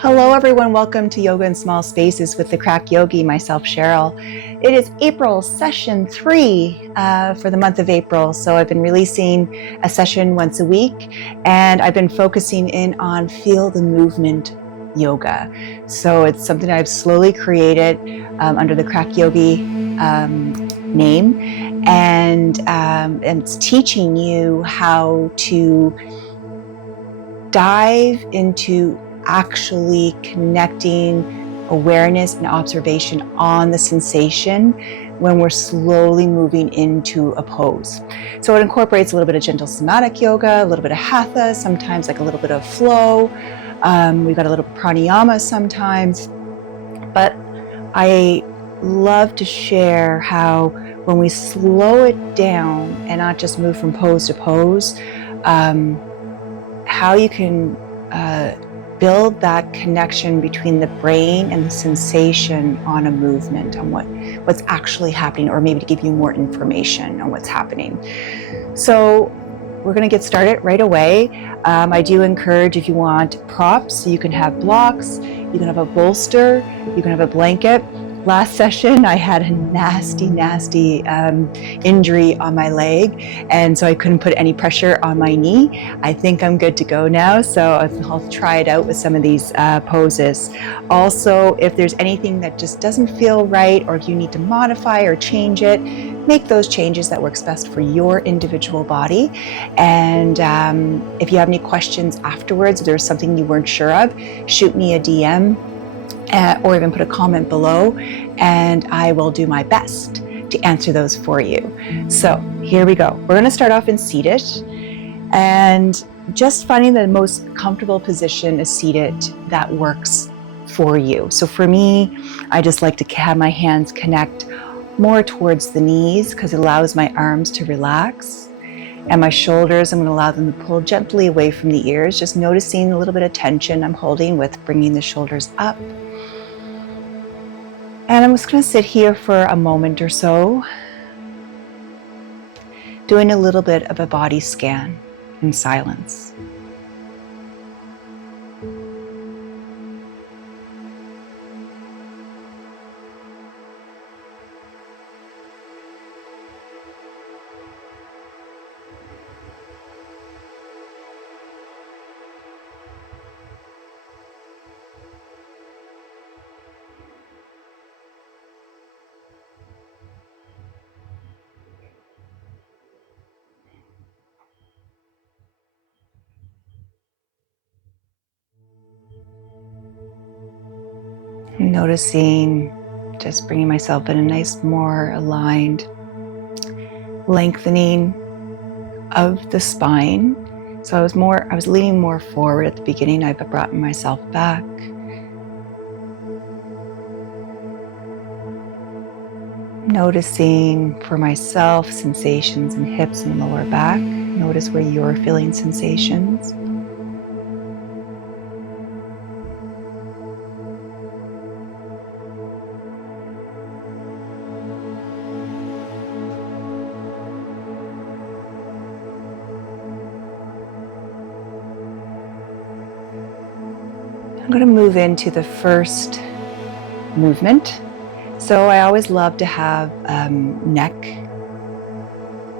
Hello everyone, welcome to Yoga in Small Spaces with the Crack Yogi, myself Cheryl. It is April session 3 for the month of April, so I've been releasing a session once a week and I've been focusing in on feel the movement yoga. So it's something I've slowly created under the Crack Yogi name, and it's teaching you how to dive into actually connecting awareness and observation on the sensation when we're slowly moving into a pose. So it incorporates a little bit of gentle somatic yoga, a little bit of hatha, sometimes like a little bit of flow. We've got a little pranayama sometimes. But I love to share how when we slow it down and not just move from pose to pose, how you can build that connection between the brain and the sensation on a movement, on what's actually happening, or maybe to give you more information on what's happening. So we're going to get started right away. I do encourage, if you want props, you can have blocks, you can have a bolster, you can have a blanket. Last session, I had a nasty injury on my leg, and so I couldn't put any pressure on my knee. I think I'm good to go now, so I'll try it out with some of these poses. Also, if there's anything that just doesn't feel right, or if you need to modify or change it, make those changes that works best for your individual body. And if you have any questions afterwards, or there's something you weren't sure of, shoot me a DM. Or even put a comment below, and I will do my best to answer those for you. So here we go. We're going to start off in seated, and just finding the most comfortable position is seated that works for you. So for me, I just like to have my hands connect more towards the knees because it allows my arms to relax. And my shoulders, I'm going to allow them to pull gently away from the ears, just noticing a little bit of tension I'm holding with bringing the shoulders up. And I'm just going to sit here for a moment or so, doing a little bit of a body scan in silence. Noticing, just bringing myself in a nice, more aligned lengthening of the spine. So I was leaning more forward at the beginning. I've brought myself back. Noticing for myself sensations in hips and lower back. Notice where you're feeling sensations. I'm going to move into the first movement. So I always love to have neck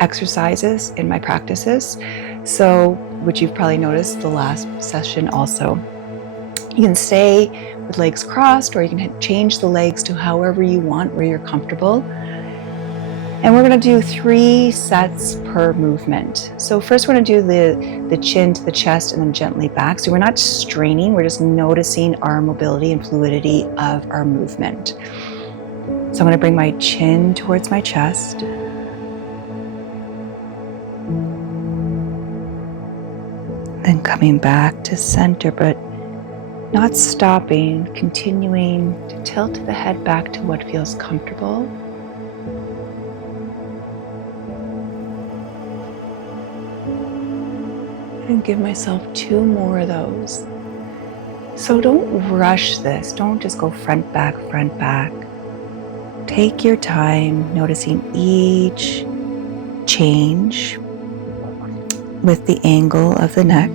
exercises in my practices. So, which you've probably noticed the last session also. You can stay with legs crossed, or you can change the legs to however you want, where you're comfortable. And we're going to do 3 sets per movement. So first we're going to do the chin to the chest and then gently back. So we're not straining, we're just noticing our mobility and fluidity of our movement. So I'm going to bring my chin towards my chest. Then coming back to center, but not stopping, continuing to tilt the head back to what feels comfortable. And give myself 2 more of those. So don't rush this. Don't just go front, back, front, back. Take your time, noticing each change with the angle of the neck.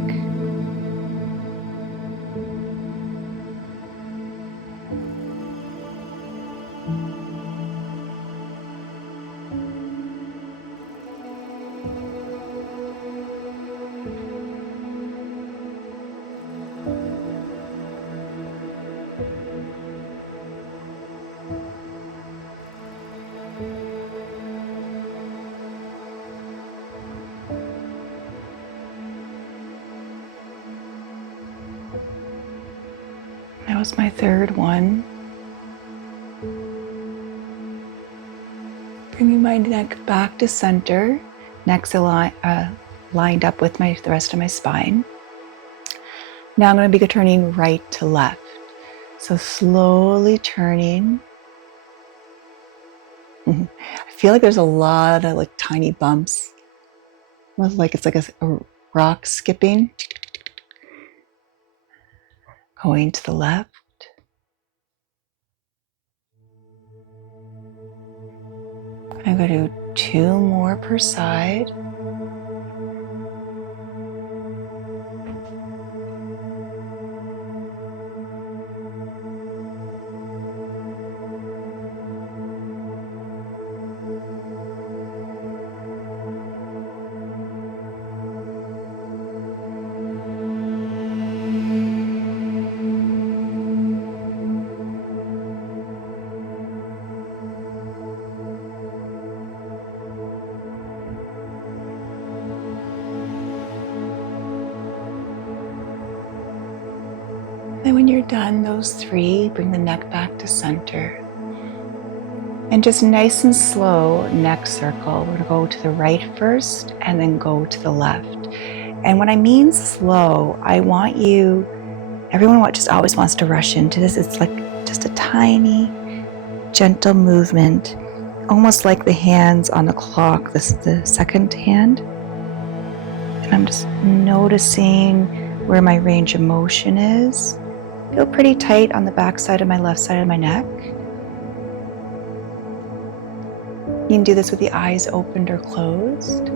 was my third one. Bringing my neck back to center. Neck's lined up with the rest of my spine. Now I'm going to be turning right to left. So slowly turning. I feel like there's a lot of like tiny bumps. Almost like it's like a rock skipping. Going to the left. I'm going to do 2 more per side. And when you're done, those 3, bring the neck back to center. And just nice and slow neck circle. We're gonna go to the right first and then go to the left. And when I mean slow, I want you, everyone just always wants to rush into this. It's like just a tiny, gentle movement, almost like the hands on the clock, this is the second hand. And I'm just noticing where my range of motion is. Feel pretty tight on the back side of my left side of my neck. You can do this with the eyes opened or closed.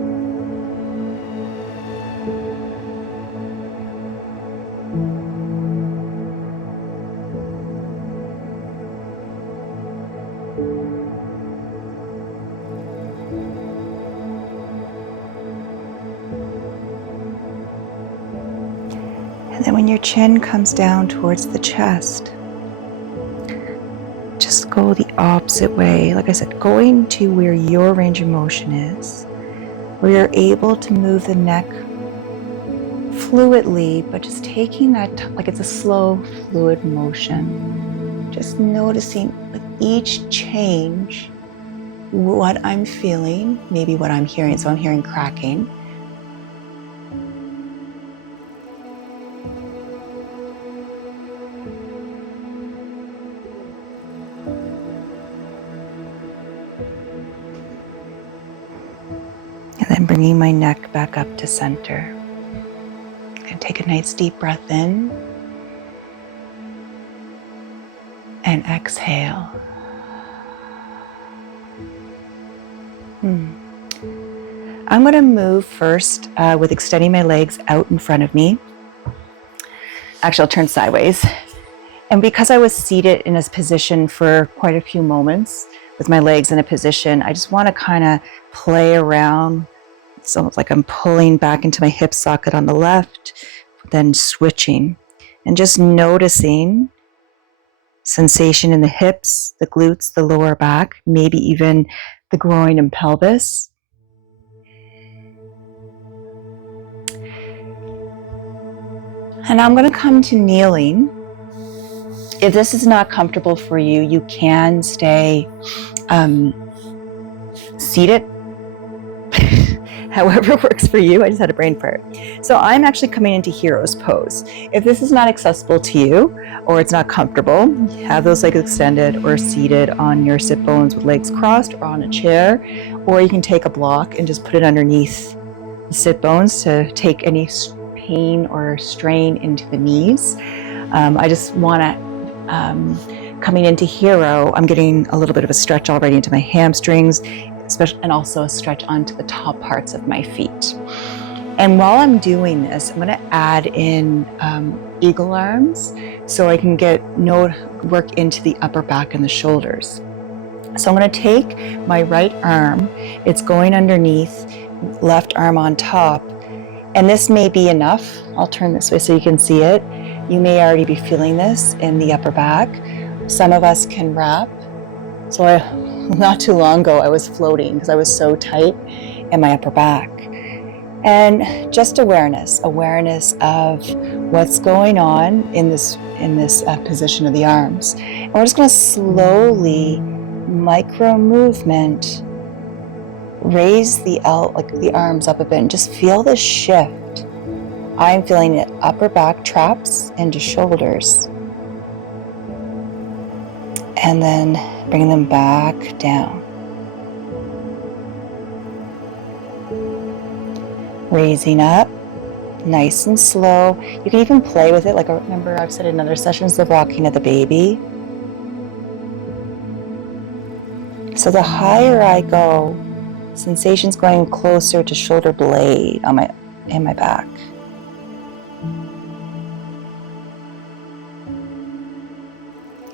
And then when your chin comes down towards the chest, just go the opposite way. Like I said, going to where your range of motion is, where you're able to move the neck fluidly, but just taking that, like it's a slow, fluid motion. Just noticing with each change, what I'm feeling, maybe what I'm hearing. So I'm hearing cracking. And then bringing my neck back up to center. And take a nice deep breath in. And exhale. I'm going to move first with extending my legs out in front of me. Actually, I'll turn sideways. And because I was seated in this position for quite a few moments with my legs in a position, I just want to kind of play around. It's almost like I'm pulling back into my hip socket on the left, then switching and just noticing sensation in the hips, the glutes, the lower back, maybe even the groin and pelvis. And I'm going to come to kneeling. If this is not comfortable for you, you can stay seated. However works for you. I just had a brain fart. So I'm actually coming into hero's pose. If this is not accessible to you or it's not comfortable, have those legs extended or seated on your sit bones with legs crossed or on a chair, or you can take a block and just put it underneath the sit bones to take any pain or strain into the knees. I just want to, coming into hero, I'm getting a little bit of a stretch already into my hamstrings, especially, and also a stretch onto the top parts of my feet. And while I'm doing this, I'm going to add in eagle arms so I can work into the upper back and the shoulders. So I'm going to take my right arm, it's going underneath, left arm on top, and this may be enough. I'll turn this way so you can see it. You may already be feeling this in the upper back. Some of us can wrap. So not too long ago, I was floating because I was so tight in my upper back. And just awareness of what's going on in this position of the arms. And we're just going to slowly, micro movement, raise the arms up a bit and just feel the shift. I'm feeling it upper back traps into shoulders. And then bring them back down. Raising up, nice and slow. You can even play with it. Like, remember I've said in other sessions, the rocking of the baby. So the higher I go, sensations going closer to shoulder blade in my back.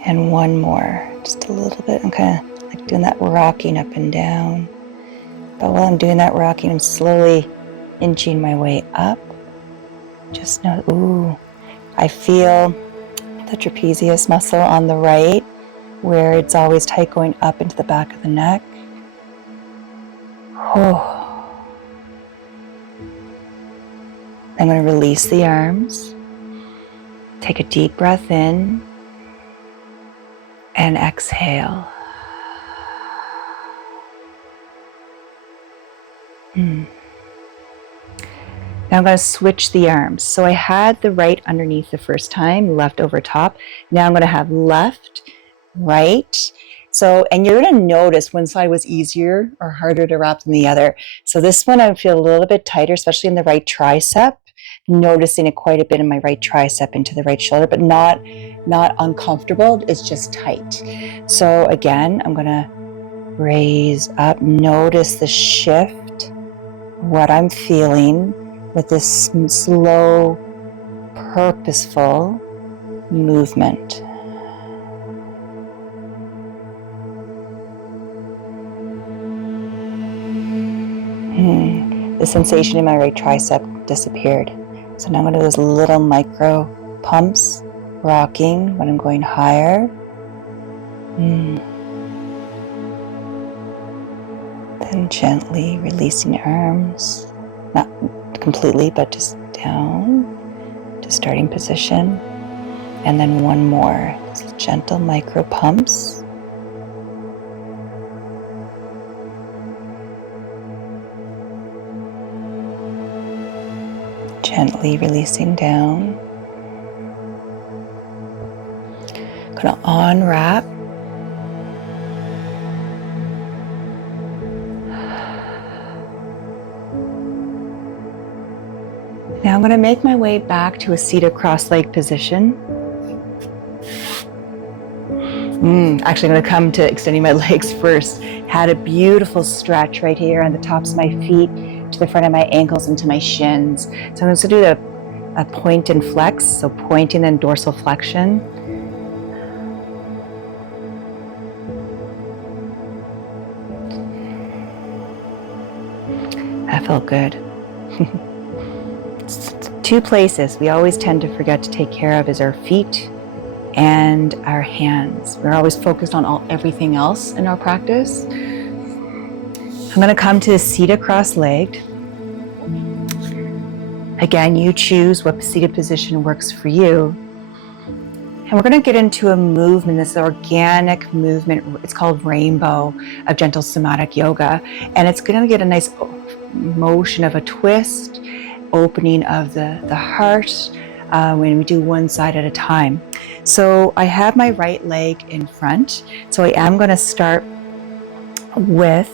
And one more, just a little bit. I'm kind of like doing that rocking up and down. But while I'm doing that rocking, I'm slowly inching my way up. Just know, ooh, I feel the trapezius muscle on the right, where it's always tight going up into the back of the neck. Oh. I'm going to release the arms. Take a deep breath in and exhale. Now I'm going to switch the arms. So I had the right underneath the first time, left over top. Now I'm going to have left, right. So, and you're going to notice one side was easier or harder to wrap than the other. So this one I feel a little bit tighter, especially in the right tricep. Noticing it quite a bit in my right tricep into the right shoulder, but not uncomfortable. It's just tight. So again, I'm going to raise up. Notice the shift, what I'm feeling with this slow, purposeful movement. The sensation in my right tricep disappeared. So now I'm going to do those little micro pumps, rocking when I'm going higher. Then gently releasing arms, not completely, but just down to starting position. And then one more, just gentle micro pumps. Gently releasing down. Gonna unwrap. Now I'm going to make my way back to a seated cross-legged position. Actually, I'm going to come to extending my legs first. Had a beautiful stretch right here on the tops of my feet, to the front of my ankles, and to my shins. So I'm going to do a point and flex, so pointing and dorsal flexion. That felt good. Two places we always tend to forget to take care of is our feet and our hands. We're always focused on everything else in our practice. I'm going to come to seated cross-legged. Again, you choose what seated position works for you. And we're going to get into a movement, this organic movement. It's called Rainbow of Gentle Somatic Yoga. And it's going to get a nice motion of a twist, opening of the heart when we do one side at a time. So I have my right leg in front. So I am going to start with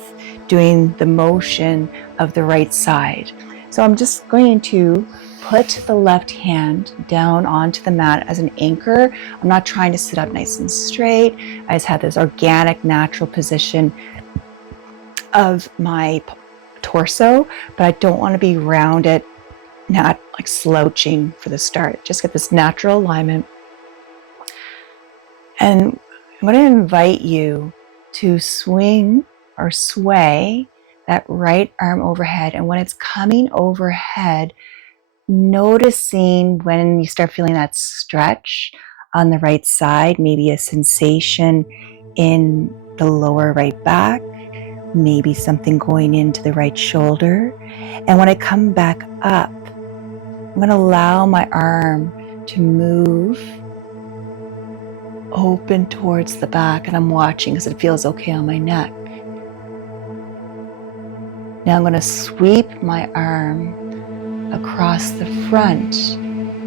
doing the motion of the right side. So I'm just going to put the left hand down onto the mat as an anchor. I'm not trying to sit up nice and straight. I just have this organic, natural position of my torso, but I don't want to be rounded, not like slouching for the start. Just get this natural alignment. And I'm going to invite you to swing or sway that right arm overhead. And when it's coming overhead, noticing when you start feeling that stretch on the right side, maybe a sensation in the lower right back, maybe something going into the right shoulder. And when I come back up, I'm going to allow my arm to move open towards the back, and I'm watching because it feels okay on my neck. Now I'm going to sweep my arm across the front,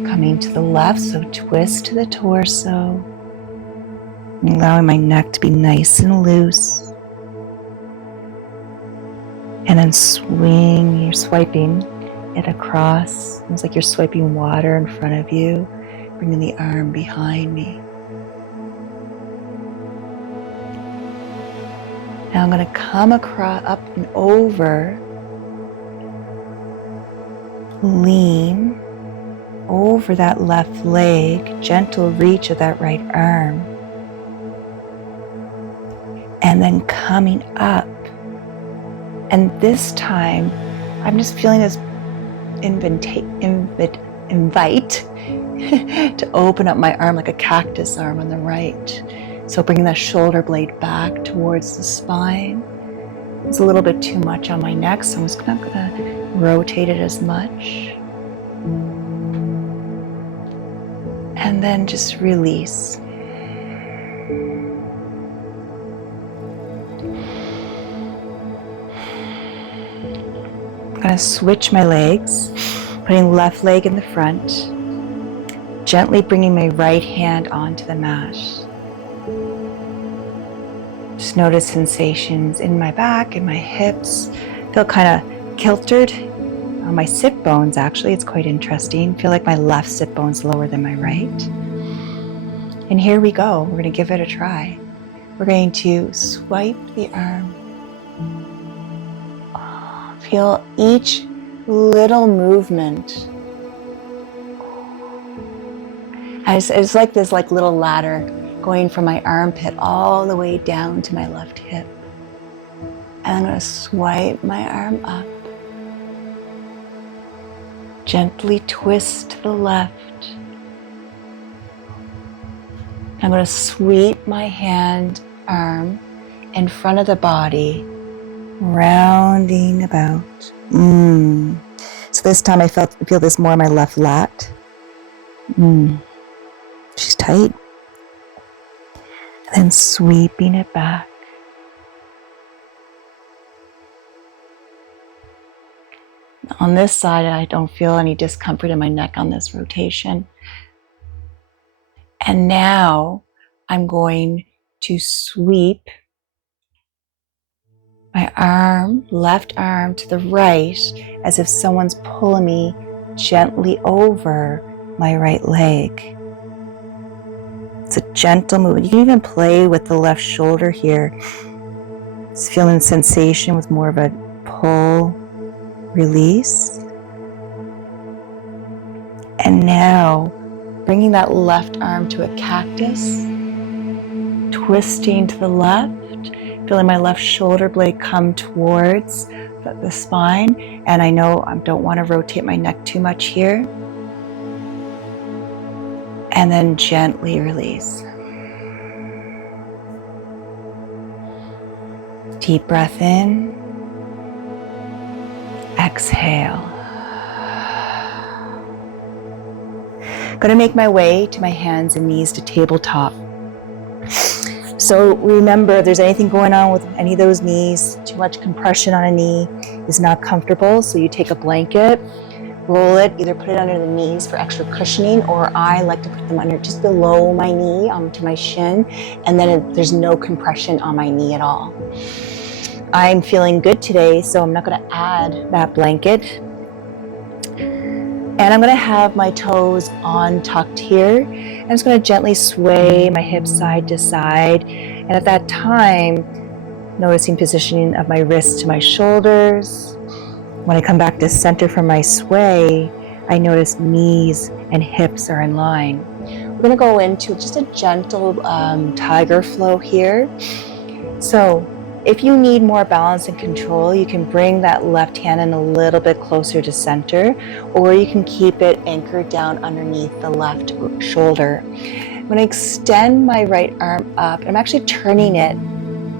coming to the left, so twist to the torso, allowing my neck to be nice and loose. And then swing, you're swiping it across. It's like you're swiping water in front of you, bringing the arm behind me. Now I'm going to come across, up and over, lean over that left leg, gentle reach of that right arm, and then coming up. And this time, I'm just feeling this invite to open up my arm like a cactus arm on the right. So bringing that shoulder blade back towards the spine. It's a little bit too much on my neck, so I'm just not going to rotate it as much. And then just release. I'm going to switch my legs, putting left leg in the front, gently bringing my right hand onto the mat. Just notice sensations in my back and my hips. Feel kind of kiltered on my sit bones, actually. It's quite interesting. Feel like my left sit bone's lower than my right. And here we go. We're going to give it a try. We're going to swipe the arm. Feel each little movement. It's like this little ladder going from my armpit all the way down to my left hip. And I'm going to swipe my arm up. Gently twist to the left. I'm going to sweep my arm in front of the body, rounding about. So this time I feel this more on my left lat. She's tight. And then sweeping it back. On this side, I don't feel any discomfort in my neck on this rotation. And now I'm going to sweep my left arm to the right, as if someone's pulling me gently over my right leg. It's a gentle movement. You can even play with the left shoulder here. Just feeling the sensation with more of a pull, release. And now, bringing that left arm to a cactus, twisting to the left, feeling my left shoulder blade come towards the spine. And I know I don't want to rotate my neck too much here. And then gently release. Deep breath in. Exhale. Going to make my way to my hands and knees to tabletop. So remember, if there's anything going on with any of those knees, too much compression on a knee is not comfortable, so you take a blanket, roll it, either put it under the knees for extra cushioning, or I like to put them under just below my knee to my shin, and then there's no compression on my knee at all. I'm feeling good today, so I'm not going to add that blanket. And I'm going to have my toes tucked here. I'm just going to gently sway my hips side to side. And at that time, noticing positioning of my wrists to my shoulders. When I come back to center from my sway, I notice knees and hips are in line. We're going to go into just a gentle tiger flow here. So if you need more balance and control, you can bring that left hand in a little bit closer to center, or you can keep it anchored down underneath the left shoulder. I'm going to extend my right arm up. I'm actually turning it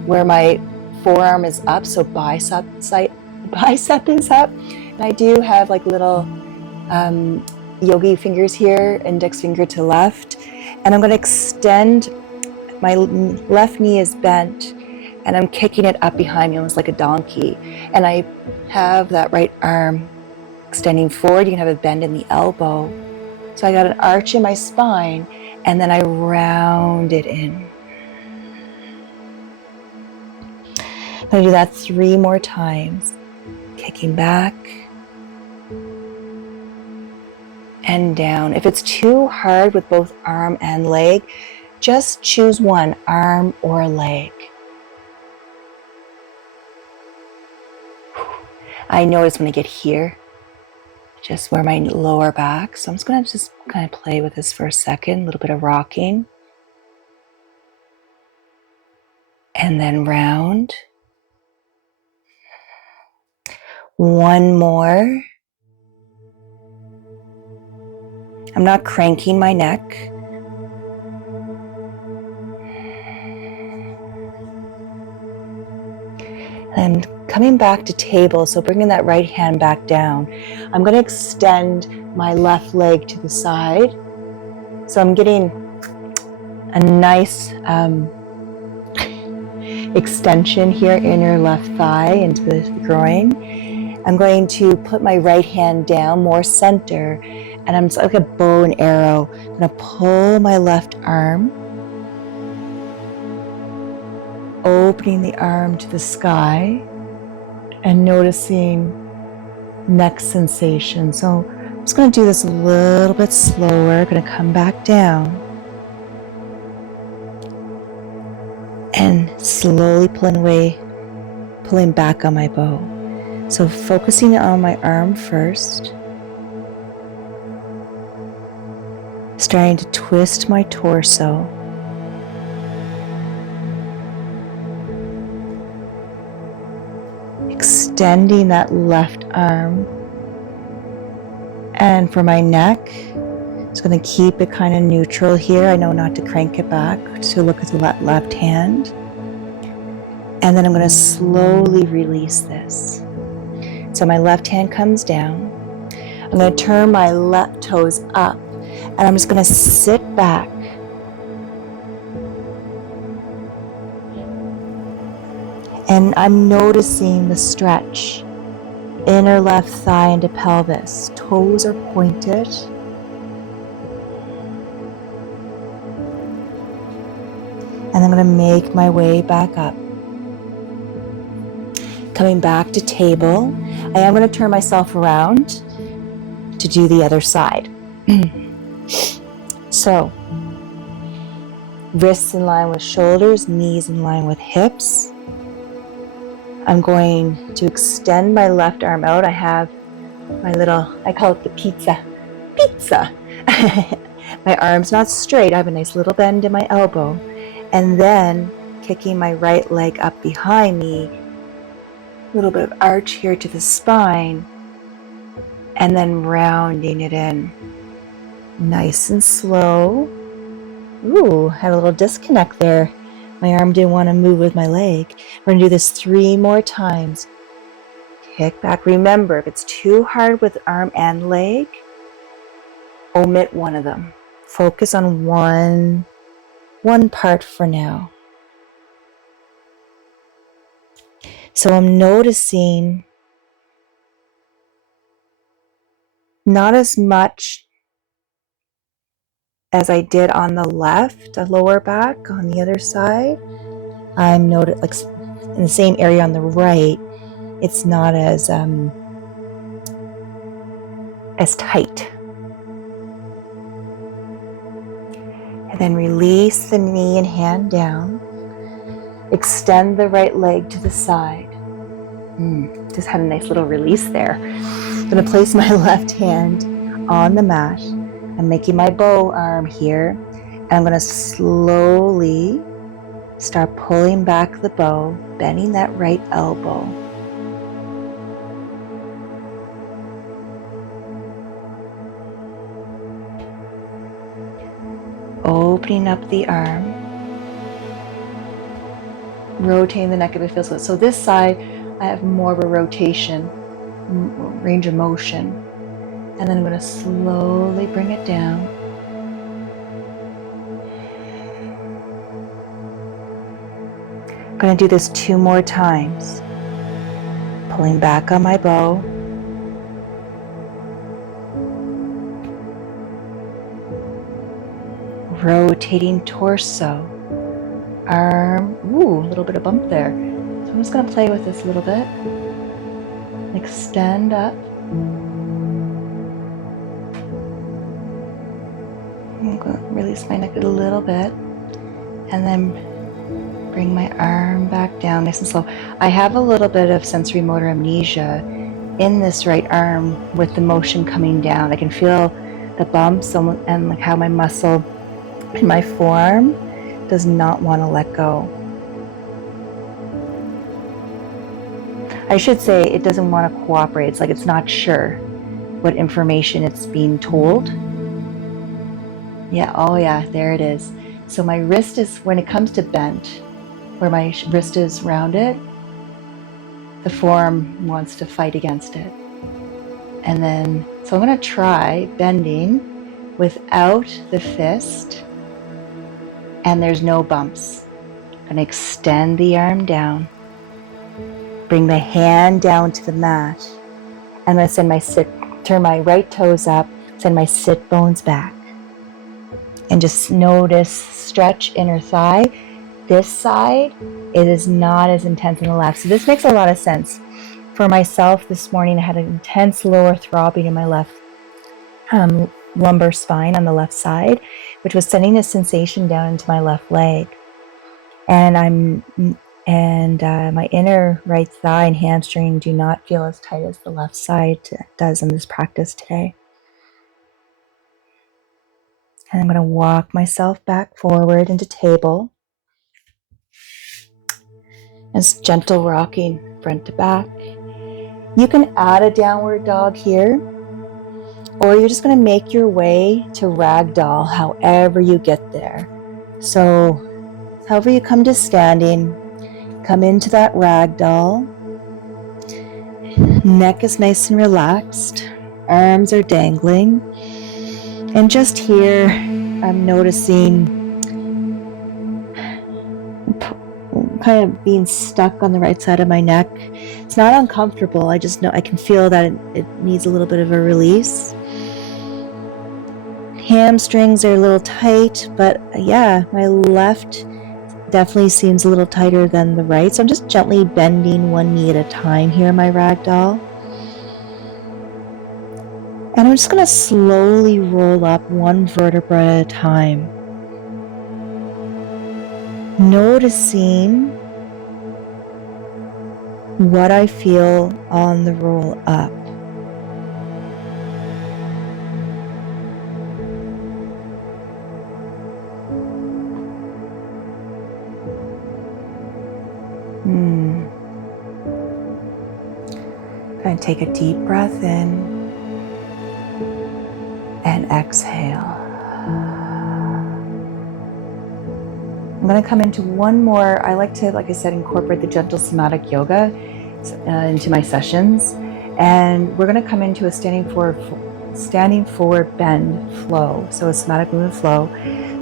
where my forearm is up, so bicep is up. And I do have like little yogi fingers here, index finger to left. And I'm going to extend, my left knee is bent, and I'm kicking it up behind me almost like a donkey. And I have that right arm extending forward. You can have a bend in the elbow. So I got an arch in my spine, and then I round it in. I'm going to do that 3 more times. Kicking back and down. If it's too hard with both arm and leg, just choose one, arm or leg. I notice when I get here, just where my lower back. So I'm just going to kind of play with this for a second, a little bit of rocking. And then round. One more. I'm not cranking my neck. And coming back to table, so bringing that right hand back down, I'm going to extend my left leg to the side. So I'm getting a nice extension here, inner left thigh into the groin. I'm going to put my right hand down, more center, and I'm like a bow and arrow. I'm going to pull my left arm, opening the arm to the sky and noticing neck sensation. So I'm just going to do this a little bit slower. I'm going to come back down and slowly pulling back on my bow. So focusing on my arm first, starting to twist my torso. Extending that left arm. And for my neck, just going to keep it kind of neutral here. I know not to crank it back, to look at the left hand. And then I'm going to slowly release this. So my left hand comes down. I'm going to turn my left toes up, and I'm just going to sit back. And I'm noticing the stretch, inner left thigh into pelvis. Toes are pointed. And I'm going to make my way back up. Coming back to table, I am going to turn myself around to do the other side. So, wrists in line with shoulders, knees in line with hips. I'm going to extend my left arm out. I have my little, I call it the pizza. My arm's not straight. I have a nice little bend in my elbow. And then kicking my right leg up behind me, a little bit of arch here to the spine, and then rounding it in. Nice and slow. Ooh, had a little disconnect there. My arm didn't want to move with my leg. We're going to do this 3 more times. Kick back. Remember, if it's too hard with arm and leg, omit one of them. Focus on one part for now. So I'm noticing not as much as I did on the left, the lower back on the other side. I'm noticing, like in the same area on the right, it's not as tight. And then release the knee and hand down. Extend the right leg to the side. Just had a nice little release there. I'm going to place my left hand on the mat. I'm making my bow arm here. And I'm going to slowly start pulling back the bow, bending that right elbow. Opening up the arm. rotating the neck if it feels good. So this side, I have more of a rotation, range of motion. And then I'm going to slowly bring it down. I'm going to do this 2 more times. Pulling back on my bow. Rotating torso. Arm. Ooh, a little bit of bump there. So I'm just going to play with this a little bit. Extend up. I'm going to release my neck a little bit. And then bring my arm back down nice and slow. I have a little bit of sensory motor amnesia in this right arm with the motion coming down. I can feel the bumps and like how my muscle in my forearm does not want to let go. I should say it doesn't want to cooperate. It's like it's not sure what information it's being told. Yeah, oh yeah, there it is. So my wrist is, when it comes to bent, where my wrist is rounded, the forearm wants to fight against it. And then, so I'm going to try bending without the fist, and there's no bumps. I'm going to extend the arm down, bring the hand down to the mat, and I'm going to turn my right toes up, send my sit bones back. And just notice, stretch inner thigh. This side, it is not as intense in the left. So this makes a lot of sense. For myself this morning, I had an intense lower throbbing in my left lumbar spine on the left side, which was sending a sensation down into my left leg. And my inner right thigh and hamstring do not feel as tight as the left side does in this practice today. And I'm going to walk myself back forward into table. It's gentle rocking front to back. You can add a downward dog here, or you're just going to make your way to ragdoll however you get there. So however you come to standing, come into that ragdoll. Neck is nice and relaxed. Arms are dangling. And just here, I'm noticing kind of being stuck on the right side of my neck. It's not uncomfortable. I just know I can feel that it needs a little bit of a release. Hamstrings are a little tight, but yeah, my left definitely seems a little tighter than the right. So I'm just gently bending one knee at a time here in my ragdoll. And I'm just going to slowly roll up one vertebra at a time. Noticing what I feel on the roll up. And take a deep breath in and exhale. I'm going to come into one more. I like to, like I said, incorporate the gentle somatic yoga into my sessions. And we're going to come into a standing forward bend flow. So a somatic movement flow.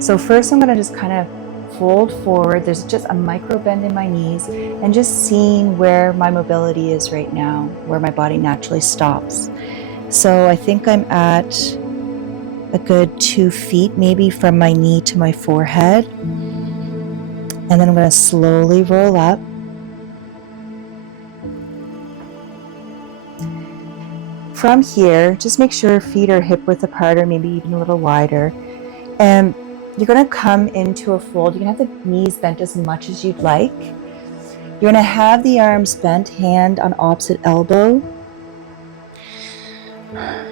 So first I'm going to just kind of fold forward. There's just a micro bend in my knees and just seeing where my mobility is right now, where my body naturally stops. So I think I'm at a good 2 feet, maybe from my knee to my forehead. And then I'm going to slowly roll up. From here, just make sure feet are hip width apart or maybe even a little wider. And you're going to come into a fold. You can have the knees bent as much as you'd like. You're going to have the arms bent, hand on opposite elbow.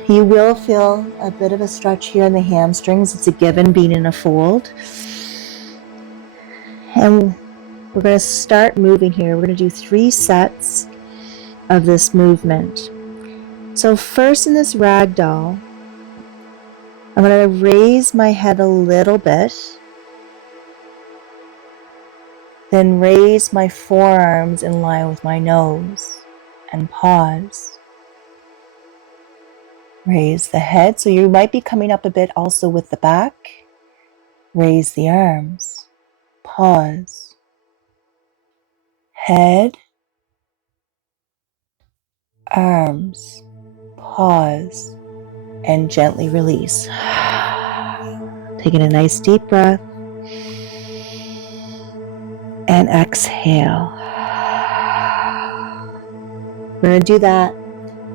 You will feel a bit of a stretch here in the hamstrings. It's a given being in a fold. And we're going to start moving here. We're going to do 3 sets of this movement. So first in this ragdoll, I'm going to raise my head a little bit. Then raise my forearms in line with my nose and pause. Raise the head, so you might be coming up a bit also with the back. Raise the arms, pause. Head, arms, pause, and gently release. Taking a nice deep breath. And exhale. We're going to do that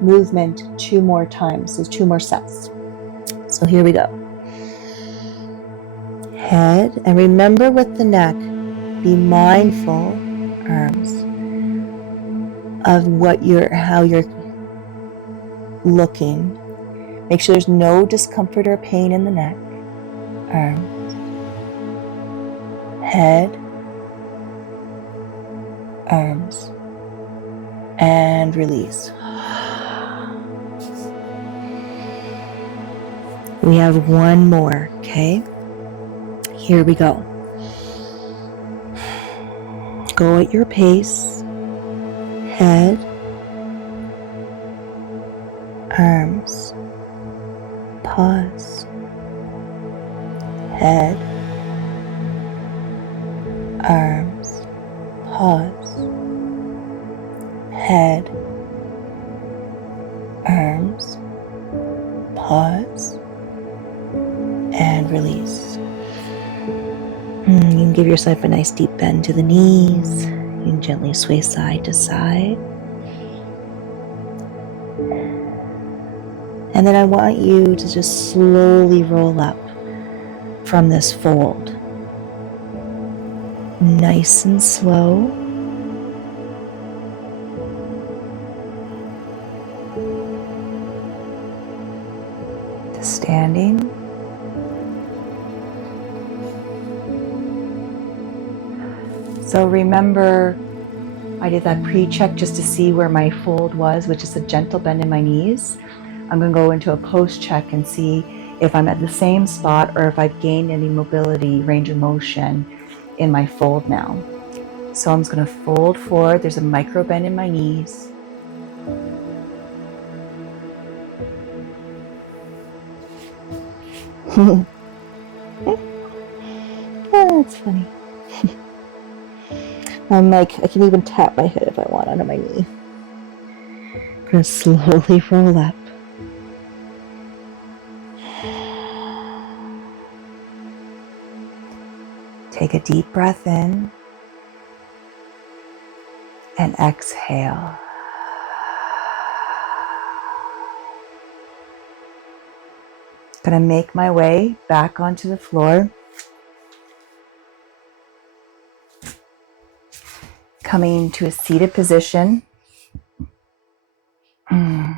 movement 2 more times, so 2 more sets. So here we go. Head, and remember with the neck, be mindful, arms, of how you're looking. Make sure there's no discomfort or pain in the neck. Arms, head, arms, and release. We have 1 more, okay? Here we go. Go at your pace. Head, arms, pause. Head, arms, pause. Head, arms, pause, and release. You can give yourself a nice deep bend to the knees. You can gently sway side to side. And then I want you to just slowly roll up from this fold. Nice and slow. To standing. So remember, I did that pre-check just to see where my fold was, which is a gentle bend in my knees. I'm going to go into a post-check and see if I'm at the same spot or if I've gained any mobility, range of motion in my fold now. So I'm just going to fold forward. There's a micro bend in my knees. Oh, that's funny. I can even tap my head if I want onto my knee. I'm going to slowly roll up. Take a deep breath in and exhale. I'm going to make my way back onto the floor. Coming to a seated position. I'm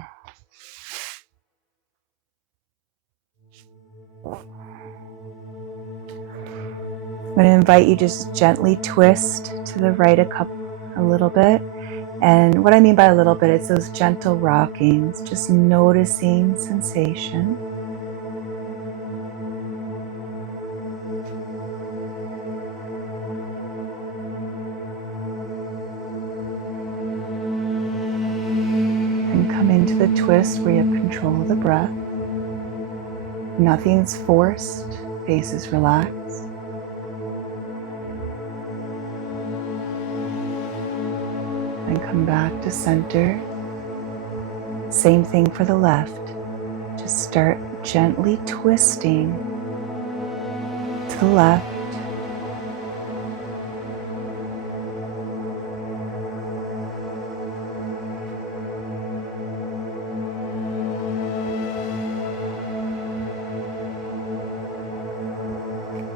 going to invite you to just gently twist to the right a little bit. And what I mean by a little bit, it's those gentle rockings, just noticing sensation. And come into the twist where you have control of the breath. Nothing's forced, face is relaxed. And come back to center. Same thing for the left. Just start gently twisting to the left.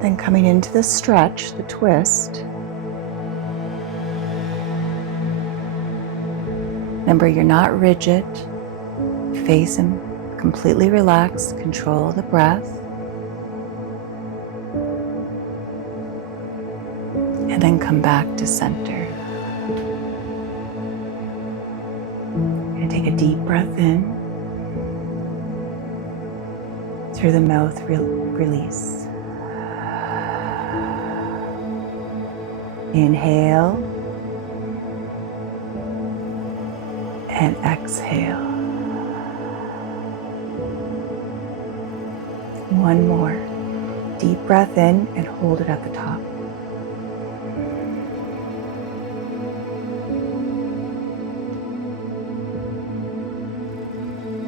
Then coming into the stretch, the twist. Remember, you're not rigid. Face and completely relaxed. Control the breath. And then come back to center. And take a deep breath in. Through the mouth, release. Inhale and exhale. One more. Deep breath in and hold it at the top.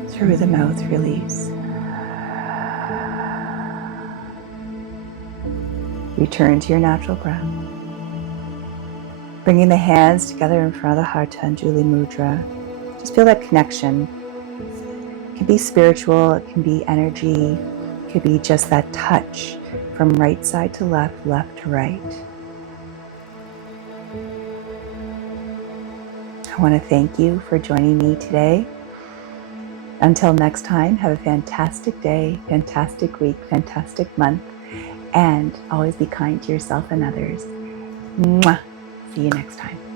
Through the mouth, release. Return to your natural breath. Bringing the hands together in front of the heart to Anjali Mudra. Just feel that connection. It can be spiritual, it can be energy, it could be just that touch from right side to left, left to right. I want to thank you for joining me today. Until next time, have a fantastic day, fantastic week, fantastic month, and always be kind to yourself and others. Mwah! See you next time.